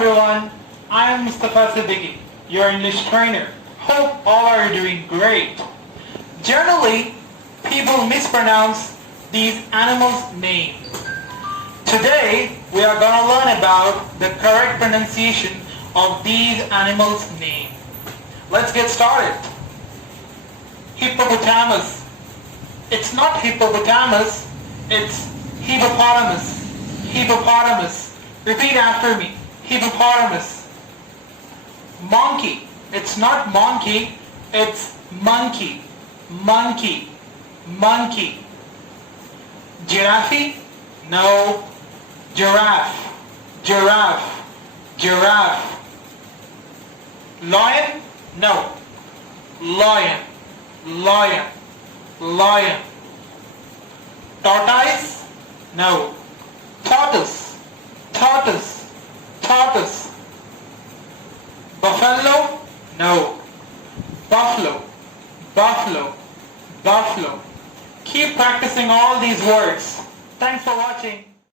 everyone, I am Mustafa Siddiqui, your English trainer. Hope all are doing great. Generally, people mispronounce these animals' names. Today, we are going to learn about the correct pronunciation of these animals' names. Let's get started. Hippopotamus. It's not hippopotamus, it's hippopotamus. Hippopotamus. Repeat after me. Hippopotamus. Monkey. It's not monkey, it's monkey. Monkey. Monkey. Giraffe? No. Giraffe. Giraffe. Giraffe. Lion? No. Lion. Lion. Lion. Tortoise? No. Tortoise. Tortoise. Tortoise. Buffalo? No. Buffalo. Buffalo. Buffalo. Keep practicing all these words. Thanks for watching.